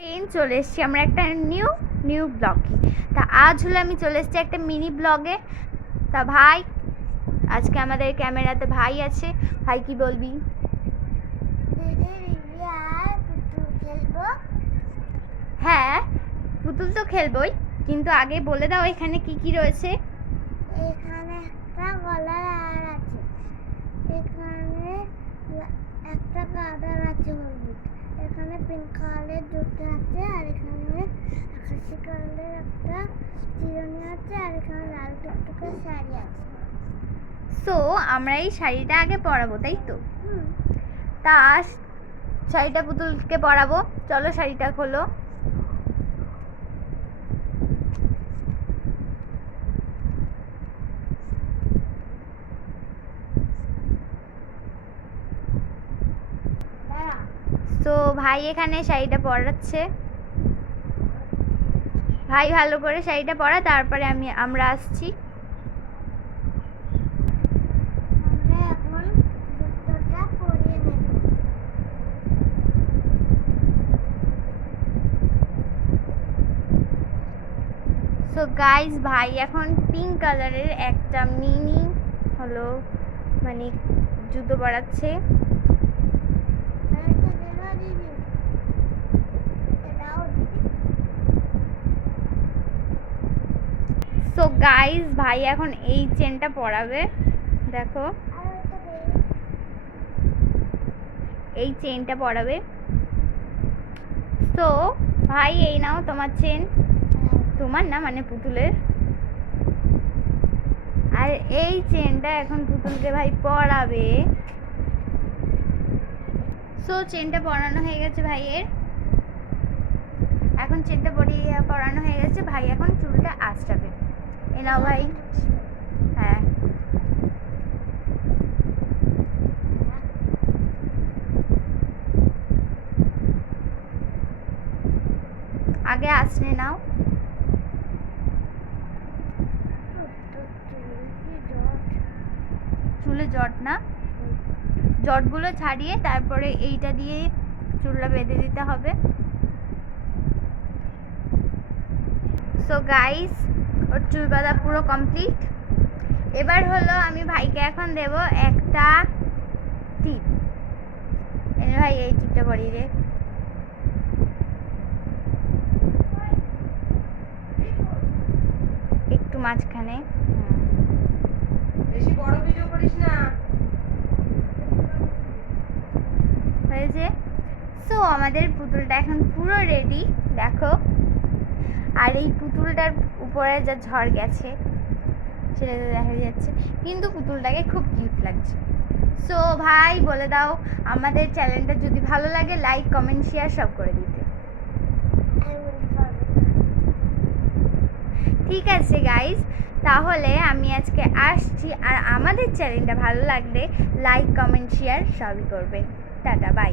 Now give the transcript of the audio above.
চলে এসেছি আমরা একটা নিউ ব্লগে। তা আজ হলো আমি চলে এসেছি একটা মিনি ব্লগে। তা ভাই, আজকে আমাদের ক্যামেরাতে ভাই আছে। ভাই কি বলবি? হ্যাঁ, পুতুল তো খেলবই, কিন্তু আগে বলে দাও এখানে কি কি রয়েছে। এখানে একটা গলার আর আছে, এখানে একটা কাদার আছে হলুদ, এখানে পিঙ্ক কালারের দুটো আছে, আর এখানে আকাশি কালারের একটা চিরুনি আছে, আর এখানে লাল টুকটুকে শাড়ি আছে। সো আমরা এই শাড়িটা আগে পরাবো, তাই তো? তা শাড়িটা পুতুলকে পরাবো, চলো শাড়িটা খোলো। তো ভাই এখানে শাড়িটা পরাচ্ছে। ভাই ভালো করে শাড়িটা পরা, তারপরে আমরা আসছি। আমরা এখন দুটোটা পরিয়ে নেব। সো গাইস, ভাই এখন পিঙ্ক কালারের একটা মিনি হলো মানে জুতো পরাচ্ছে। সো গাইস, ভাই এখন এই চেনটা পরাবে, দেখো এই চেনটা পরাবে। সো ভাই, এই নাও তোমার চেন। তোমার না, মানে পুতুলের। আর এই চেনটা এখন পুতুলকে ভাই পরাবে। সো চেনটা পরানো হয়ে গেছে ভাইয়ের। এখন চেনটা পরানো হয়ে গেছে, ভাই এখন চুলটা আঁচড়াবে। এ নাও ভাই। হ্যাঁ, আগে আঁচড়ে নাও। চুলে জট না, জটগুলো ছাড়িয়ে তারপরে এইটা দিয়ে চুলটা বেঁধে দিতে হবে। সো গাইস, ওর চুল বাঁধা পুরো কমপ্লিট। এবার হলো আমি ভাইকে এখন দেব একটা টিপ। এনে ভাই এই টিপটা পরিয়ে দে। একটু মাঝখানে। বেশি বড় ভিডিও করিস না। হয়েছে। সো আমাদের পুতুলটা এখন পুরো রেডি, দেখো। আর এই পুতুলটার উপরে যা ঝড় গেছে সেটা দেখা যাচ্ছে, কিন্তু পুতুলটাকে খুব কিউট লাগছে। সো ভাই বলে দাও আমাদের চ্যানেলটা যদি ভালো লাগে লাইক কমেন্ট শেয়ার সব করে দিতে। ঠিক আছে গাইস, তাহলে আমি আজকে আসছি। আর আমাদের চ্যানেলটা ভালো লাগলে লাইক কমেন্ট শেয়ার সবই করবে। Tata, by.